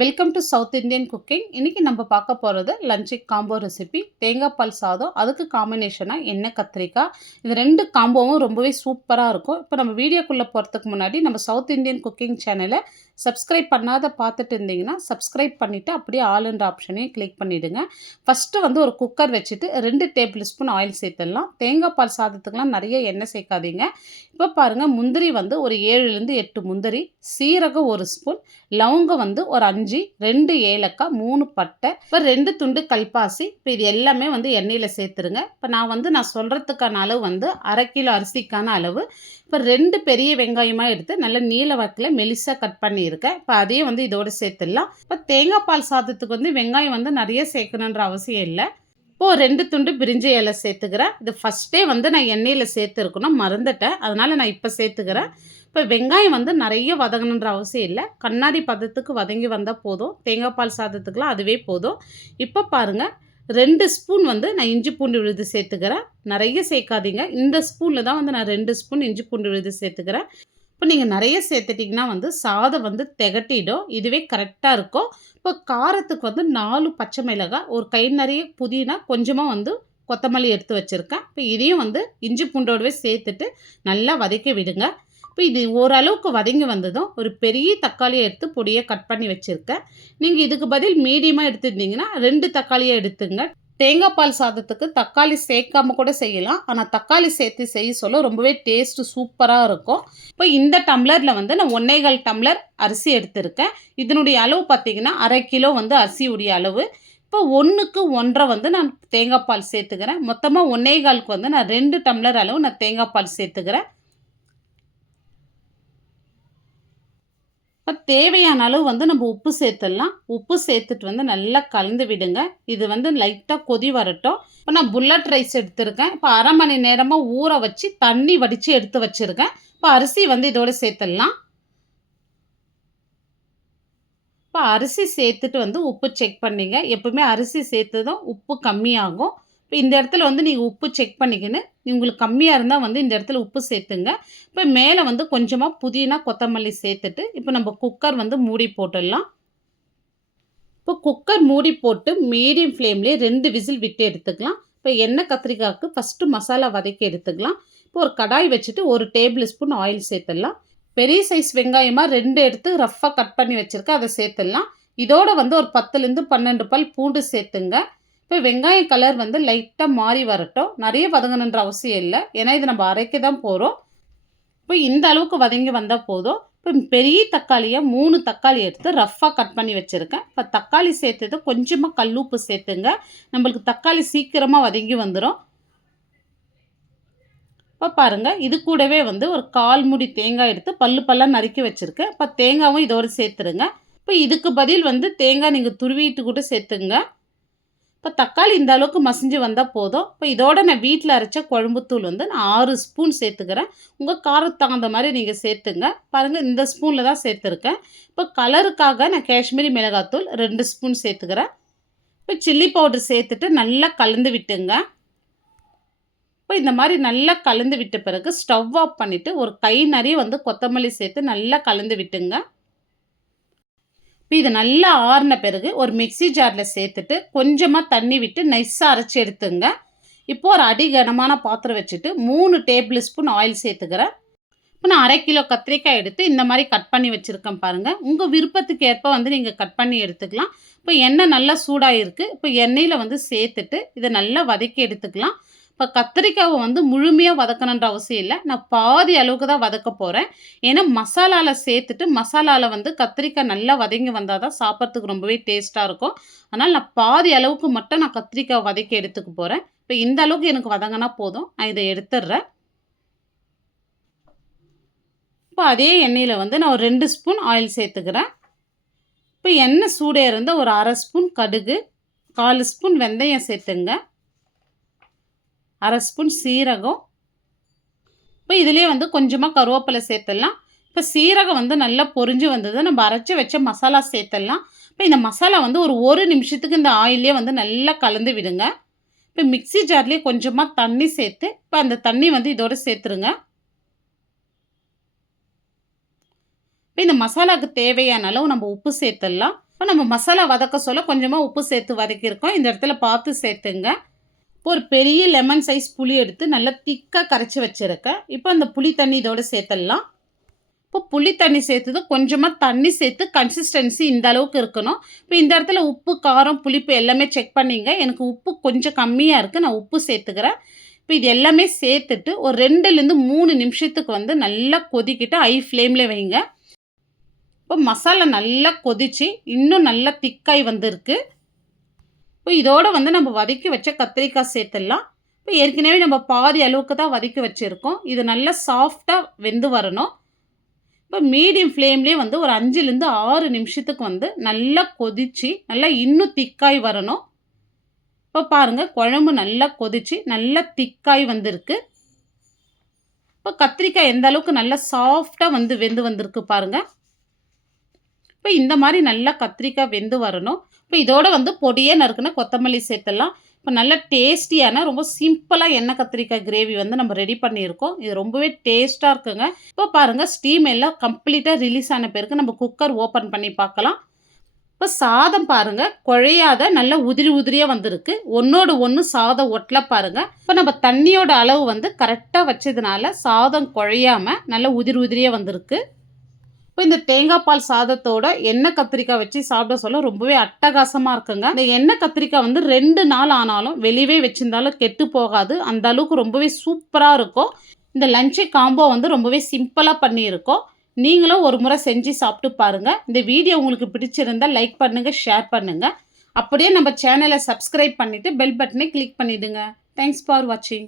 Welcome to south Indian cooking. இன்றைக்கி நம்ம பார்க்க போகிறது லஞ்சுக்கு காம்போ ரெசிபி தேங்காய் பால் சாதம். அதுக்கு காம்பினேஷனாக எண்ணெய் கத்திரிக்காய். இது ரெண்டு காம்போவும் ரொம்பவே சூப்பராக இருக்கும். இப்போ நம்ம வீடியோக்குள்ளே போகிறதுக்கு முன்னாடி நம்ம சவுத் இந்தியன் குக்கிங் சேனலை சப்ஸ்கிரைப் பண்ணாத பார்த்துட்டு இருந்தீங்கன்னா சப்ஸ்கிரைப் பண்ணிவிட்டு அப்படியே ஆல்ன்ற ஆப்ஷனையும் கிளிக் பண்ணிவிடுங்க. ஃபஸ்ட்டு ஒரு குக்கர் வச்சுட்டு 2 டேபிள் ஸ்பூன் ஆயில் சேர்த்துடலாம். தேங்காய் பால் சாதத்துக்கெலாம் நிறைய எண்ணெய் சேர்க்காதீங்க. இப்போ பாருங்கள், முந்திரி ஒரு 7லேருந்து 8 முந்திரி, சீரகம் 1 ஸ்பூன், லவங்கம் ஒரு 5, 2 ஏலக்காய், 3 பட்டை, இப்போ 2 துண்டு கல்பாசி. இப்போ இது எல்லாமே எண்ணெயில் சேர்த்துருங்க. இப்போ நான் சொல்கிறதுக்கான அளவு அரை கிலோ அரிசிக்கான அளவு. இப்போ 2 பெரிய வெங்காயமாக எடுத்து நல்ல நீல வாக்கில் மெலிசாக கட் பண்ணியிருக்கேன். இப்போ அதையும் இதோடு சேர்த்துடலாம். இப்போ தேங்காய் பால் சாதத்துக்கு வெங்காயம் நிறைய சேர்க்கணுன்ற அவசியம் இல்லை. இப்போது 2 துண்டு பிரிஞ்சி இலை சேர்த்துக்கிறேன். இது ஃபஸ்ட்டே நான் எண்ணெயில் சேர்த்துருக்கணும், மறந்துட்டேன். அதனால் நான் இப்போ சேர்த்துக்கிறேன். இப்போ வெங்காயம் நிறைய வதங்கணுன்ற அவசியம் இல்லை. கண்ணாடி பதத்துக்கு வதங்கி வந்தால் போதும். தேங்காய் பால் சாதத்துக்குலாம் அதுவே போதும். இப்போ பாருங்கள், 2 ஸ்பூன் நான் இஞ்சி பூண்டு விழுது சேர்த்துக்கிறேன். நிறைய சேர்க்காதீங்க. இந்த ஸ்பூனில் தான் நான் 2 ஸ்பூன் இஞ்சி பூண்டு விழுது சேர்த்துக்கிறேன். இப்போ நீங்கள் நிறைய சேர்த்துட்டிங்கன்னா சாதம் திகட்டிடும். இதுவே கரெக்டாக இருக்கும். இப்போ காரத்துக்கு 4 பச்சை மிளகாய், ஒரு கை நிறைய புதினா, கொஞ்சமாக கொத்தமல்லி எடுத்து வச்சுருக்கேன். இப்போ இதையும் இஞ்சி பூண்டோடவே சேர்த்துட்டு நல்லா வதக்கி விடுங்க. இப்போ இது ஓரளவுக்கு வதங்கி வந்ததும் ஒரு பெரிய தக்காளியை எடுத்து பொடியை கட் பண்ணி வச்சுருக்கேன். நீங்கள் இதுக்கு பதில் மீடியமாக எடுத்துருந்தீங்கன்னா 2 தக்காளியை எடுத்துங்க. தேங்காய் பால் சாதத்துக்கு தக்காளி சேர்க்காம கூட செய்யலாம். ஆனால் தக்காளி சேர்த்து செய்ய சொல்ல ரொம்பவே டேஸ்ட்டு சூப்பராக இருக்கும். இப்போ இந்த டம்ளரில் நான் 1.25 டம்ளர் அரிசி எடுத்திருக்கேன். இதனுடைய அளவு பார்த்திங்கன்னா அரை கிலோ அரிசி உடைய அளவு. இப்போ 1க்கு 1.5 நான் தேங்காய் பால் சேர்த்துக்கிறேன். மொத்தமாக 1.25க்கு நான் 2 டம்ளர் அளவு நான் தேங்காய் பால் சேர்த்துக்கிறேன். இப்போ தேவையான அளவு நம்ம உப்பு சேர்த்துடலாம். உப்பு சேர்த்துட்டு நல்லா கலந்து விடுங்க. இது லைட்டாக கொதி வரட்டும். இப்போ நான் புல்லட் ரைஸ் எடுத்துருக்கேன். இப்போ அரை மணி நேரமாக ஊற வச்சு தண்ணி வடித்து எடுத்து வச்சுருக்கேன். இப்போ அரிசி இதோடு சேர்த்துடலாம். இப்போ அரிசி சேர்த்துட்டு உப்பு செக் பண்ணிங்க. எப்பவுமே அரிசி சேர்த்ததும் உப்பு கம்மியாகும். இப்போ இந்த இடத்துல நீங்கள் உப்பு செக் பண்ணிக்கின்னு உங்களுக்கு கம்மியாக இருந்தால் இந்த இடத்துல உப்பு சேர்த்துங்க. இப்போ மேலே கொஞ்சமாக புதினா கொத்தமல்லி சேர்த்துட்டு இப்போ நம்ம குக்கர் மூடி போட்டுடலாம். இப்போ குக்கர் மூடி போட்டு மீடியம் ஃப்ளேம்லேயே 2 விசில் விட்டு எடுத்துக்கலாம். இப்போ எண்ணெய் கத்திரிக்காய்க்கு ஃபஸ்ட்டு மசாலா வதக்கி எடுத்துக்கலாம். இப்போ ஒரு கடாய் வச்சுட்டு 1 டேபிள் ஸ்பூன் ஆயில் சேர்த்துடலாம். பெரிய சைஸ் வெங்காயமாக 2 எடுத்து ரஃப்பாக கட் பண்ணி வச்சுருக்கேன், அதை சேர்த்துடலாம். இதோட ஒரு 10லேருந்து 12 பல் பூண்டு சேர்த்துங்க. இப்போ வெங்காயம் கலர் லைட்டாக மாறி வரட்டும். நிறைய வதங்கணுன்ற அவசியம் இல்லை, ஏன்னா இது நம்ம அரைக்க தான் போகிறோம். இப்போ இந்த அளவுக்கு வதங்கி வந்தால் போதும். இப்போ பெரிய தக்காளியாக 3 தக்காளி எடுத்து ரஃப்பாக கட் பண்ணி வச்சுருக்கேன். இப்போ தக்காளி சேர்த்தது கொஞ்சமாக கல்லுப்பு சேர்த்துங்க. நம்மளுக்கு தக்காளி சீக்கிரமாக வதங்கி வந்துடும். இப்போ பாருங்கள், இது கூடவே ஒரு 1/4 மூடி தேங்காய் எடுத்து பல்லாக நறுக்கி வச்சுருக்கேன். இப்போ தேங்காயும் இதோடு சேர்த்துருங்க. இப்போ இதுக்கு பதில் தேங்காய் நீங்கள் துருவிட்டு கூட சேர்த்துங்க. இப்போ தக்காளி இந்த அளவுக்கு மசிஞ்சு வந்தால் போதும். இப்போ இதோட நான் வீட்டில் அரைச்ச குழம்புத்தூள் நான் 6 ஸ்பூன் சேர்த்துக்கிறேன். உங்கள் காரத்துக்கு தகுந்த மாதிரி நீங்கள் சேர்த்துங்க. பாருங்கள், இந்த ஸ்பூனில் தான் சேர்த்துருக்கேன். இப்போ கலருக்காக நான் காஷ்மீரி மிளகாத்தூள் 2 ஸ்பூன் சேர்த்துக்கிறேன். இப்போ சில்லி பவுடர் சேர்த்துட்டு நல்லா கலந்து விட்டுங்க. இப்போ இந்த மாதிரி நல்லா கலந்து விட்ட பிறகு ஸ்டவ் ஆஃப் பண்ணிவிட்டு ஒரு கை நிறைய கொத்தமல்லி சேர்த்து நல்லா கலந்து விட்டுங்க. இப்போ இது நல்லா ஆறின பிறகு ஒரு மிக்ஸி ஜாரில் சேர்த்துட்டு கொஞ்சமாக தண்ணி விட்டு நைஸாக அரைச்சி எடுத்துங்க. இப்போது ஒரு அடிகனமான பாத்திரம் வச்சுட்டு 3 டேபிள் ஸ்பூன் ஆயில் சேர்த்துக்கிறேன். இப்போ நான் அரை கிலோ கத்திரிக்காய் எடுத்து இந்த மாதிரி கட் பண்ணி வச்சுருக்கேன் பாருங்கள். உங்கள் விருப்பத்துக்கு ஏற்ப நீங்கள் கட் பண்ணி எடுத்துக்கலாம். இப்போ எண்ணெய் நல்லா சூடாக இருக்குது. இப்போ எண்ணெயில் சேர்த்துட்டு இதை நல்லா வதக்கி எடுத்துக்கலாம். இப்போ கத்திரிக்காவை முழுமையாக வதக்கணுன்ற அவசியம் இல்லை. நான் பாதி அளவுக்கு தான் வதக்க போகிறேன். ஏன்னா மசாலாவில் சேர்த்துட்டு மசாலாவில் கத்திரிக்காய் நல்லா வதங்கி வந்தால் தான் சாப்பிட்றதுக்கு ரொம்பவே டேஸ்ட்டாக இருக்கும். அதனால் நான் பாதி அளவுக்கு மட்டும் நான் கத்திரிக்காய் வதக்கி எடுத்துக்க போகிறேன். இப்போ இந்த அளவுக்கு எனக்கு வதங்கினா போதும், நான் இதை எடுத்துடுறேன். இப்போ அதே எண்ணெயில் நான் ஒரு 2 ஸ்பூன் ஆயில் சேர்த்துக்கிறேன். இப்போ எண்ணெய் சூடாக இருந்தால் ஒரு அரை ஸ்பூன் கடுகு, 4 ஸ்பூன் வெந்தயம் சேர்த்துங்க, அரை ஸ்பூன் சீரகம். இப்போ இதுலேயே கொஞ்சமாக கருவேப்பிலை சேர்த்துடலாம். இப்போ சீரகம் நல்லா பொரிஞ்சு வந்தது நம்ம அரைச்சி வச்ச மசாலா சேர்த்துடலாம். இப்போ இந்த மசாலா ஒரு நிமிஷத்துக்கு இந்த ஆயிலே நல்லா கலந்து விடுங்க. இப்போ மிக்ஸி ஜார்லேயே கொஞ்சமாக தண்ணி சேர்த்து இப்போ அந்த தண்ணி இதோடு சேர்த்துருங்க. இப்போ இந்த மசாலாவுக்கு தேவையான அளவு நம்ம உப்பு சேர்த்துடலாம். இப்போ நம்ம மசாலா வதக்க சொல்ல கொஞ்சமாக உப்பு சேர்த்து வதக்கியிருக்கோம். இந்த இடத்துல பார்த்து சேர்த்துங்க. இப்போ ஒரு பெரிய லெமன் சைஸ் புளி எடுத்து நல்லா திக்காக கரைச்சி வச்சுருக்கேன். இப்போ அந்த புளி தண்ணி இதோட சேர்த்துடலாம். இப்போ புளி தண்ணி சேர்த்தது கொஞ்சமாக தண்ணி சேர்த்து கன்சிஸ்டன்சி இந்த அளவுக்கு இருக்கணும். இப்போ இந்த இடத்துல உப்பு, காரம், புளிப்பு எல்லாமே செக் பண்ணிங்க. எனக்கு உப்பு கொஞ்சம் கம்மியாக இருக்குது, நான் உப்பு சேர்த்துக்கிறேன். இப்போ இது எல்லாமே சேர்த்துட்டு ஒரு 2லேருந்து 3 நிமிஷத்துக்கு வந்து நல்லா கொதிக்கிட்டு ஹை ஃப்ளேமில் வைங்க. இப்போ மசாலா நல்லா கொதிச்சு இன்னும் நல்லா திக்காய் வந்திருக்கு. இப்போ இதோட வந்து நம்ம வதக்கி வச்ச கத்திரிக்காய் சேர்த்துடலாம். இப்போ ஏற்கனவே நம்ம பாதி அளவுக்கு தான் வதக்கி வச்சுருக்கோம். இது நல்லா சாஃப்டாக வெந்து வரணும். இப்போ மீடியம் ஃப்ளேம்லேயே வந்து ஒரு 5லேருந்து 6 நிமிஷத்துக்கு வந்து நல்லா கொதிச்சு நல்லா இன்னும் திக்காய் வரணும். இப்போ பாருங்கள், குழம்பு நல்லா கொதிச்சு நல்லா திக்காய் வந்திருக்கு. இப்போ கத்திரிக்காய் எந்த அளவுக்கு நல்லா சாஃப்டாக வந்து வெந்து வந்திருக்கு பாருங்கள். இப்போ இந்த மாதிரி நல்லா கத்திரிக்காய் வெந்து வரணும். இப்போ இதோட வந்து பொடியே நறுக்குன கொத்தமல்லி சேர்த்துடலாம். இப்போ நல்ல டேஸ்டியான ரொம்ப சிம்பிளாக எண்ணெய் கத்திரிக்காய் கிரேவி வந்து நம்ம ரெடி பண்ணியிருக்கோம். இது ரொம்பவே டேஸ்ட்டாக இருக்குங்க. இப்போ பாருங்கள், ஸ்டீம் எல்லாம் கம்ப்ளீட்டாக ரிலீஸ் ஆன பிறகு நம்ம குக்கர் ஓப்பன் பண்ணி பார்க்கலாம். இப்போ சாதம் பாருங்கள், குழையாத நல்லா உதிரி உதிரியாக வந்திருக்கு. ஒன்றோடு ஒன்று சாதம் ஒட்டல பாருங்கள். இப்போ நம்ம தண்ணியோட அளவு வந்து கரெக்டாக வச்சதுனால சாதம் குழையாமல் நல்லா உதிரி உதிரியாக வந்திருக்கு. இப்போ இந்த தேங்காய் பால் சாதத்தோட எண்ணெய் கத்திரிக்காய் வச்சு சாப்பிட சொல்ல ரொம்பவே அட்டகாசமாக இருக்குங்க. இந்த எண்ணெய் கத்திரிக்காய் வந்து 2 நாள் ஆனாலும் வெளியே வச்சிருந்தாலும் கெட்டு போகாது. அந்த அளவுக்கு ரொம்பவே சூப்பராக இருக்கும். இந்த லஞ்சு காம்போ வந்து ரொம்பவே சிம்பிளாக பண்ணியிருக்கோம். நீங்களும் ஒரு முறை செஞ்சு சாப்பிட்டு பாருங்கள். இந்த வீடியோ உங்களுக்கு பிடிச்சிருந்தால் லைக் பண்ணுங்கள், ஷேர் பண்ணுங்கள். அப்படியே நம்ம சேனலை சப்ஸ்கிரைப் பண்ணிவிட்டு பெல் பட்டனை கிளிக் பண்ணிவிடுங்க. தேங்க்ஸ் ஃபார் வாட்சிங்.